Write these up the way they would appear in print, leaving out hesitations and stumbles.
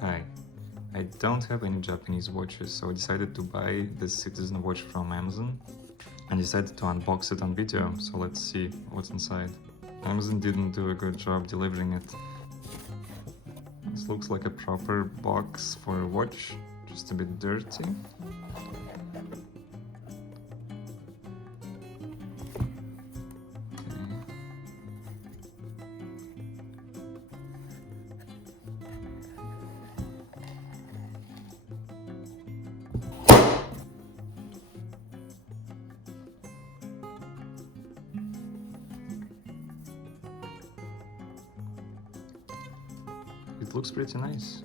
Hi, I don't have any Japanese watches, so I decided to buy this Citizen watch from Amazon and decided to unbox it on video, so let's see what's inside. Amazon didn't do a good job delivering it. This looks like a proper box for a watch, just a bit dirty. It looks pretty nice.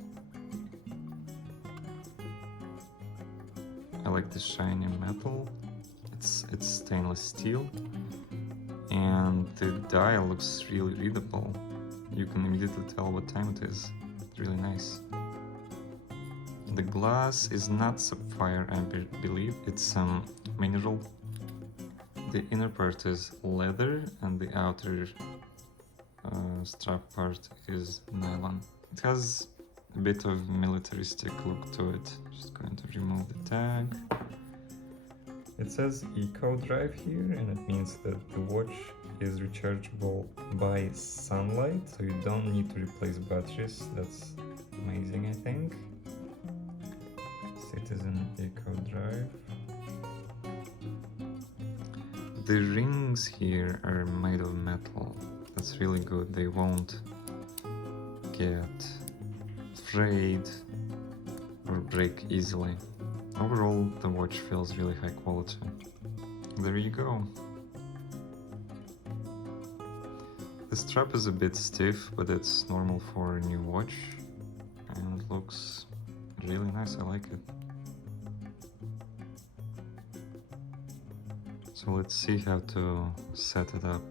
I like the shiny metal. It's stainless steel, and the dial looks really readable. You can immediately tell what time it is. It's really nice. The glass is not sapphire, I believe. It's mineral. The inner part is leather, and the outer strap part is nylon. It has a bit of militaristic look to it. Just going to remove the tag. It says ECO-DRIVE here, and it means that the watch is rechargeable by sunlight, so you don't need to replace batteries. That's amazing, I think. Citizen ECO-DRIVE. The rings here are made of metal. That's really good. They won't get frayed or break easily. Overall, the watch feels really high quality. There you go. The strap is a bit stiff, but it's normal for a new watch, and it looks really nice. I like it. So let's see how to set it up.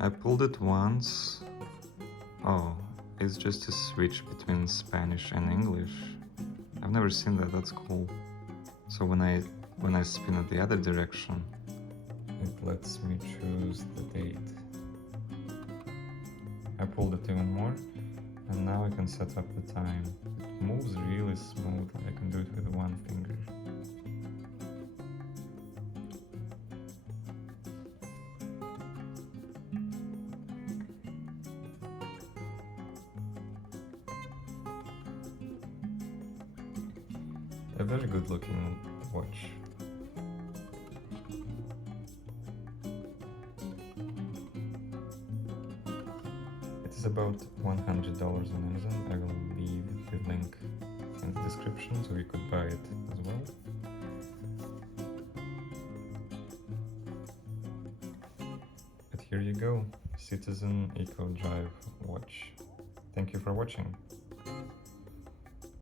I pulled it once. Oh, it's just a switch between Spanish and English. I've never seen that. That's cool. So when I spin it the other direction, it lets me choose the date. I pulled it even more, and now I can set up the time. It moves really smoothly. I can do it with one finger. A very good looking watch. It is about $100 on Amazon. I will leave the link in the description so you could buy it as well. But here you go, Citizen ECO-DRIVE watch. Thank you for watching.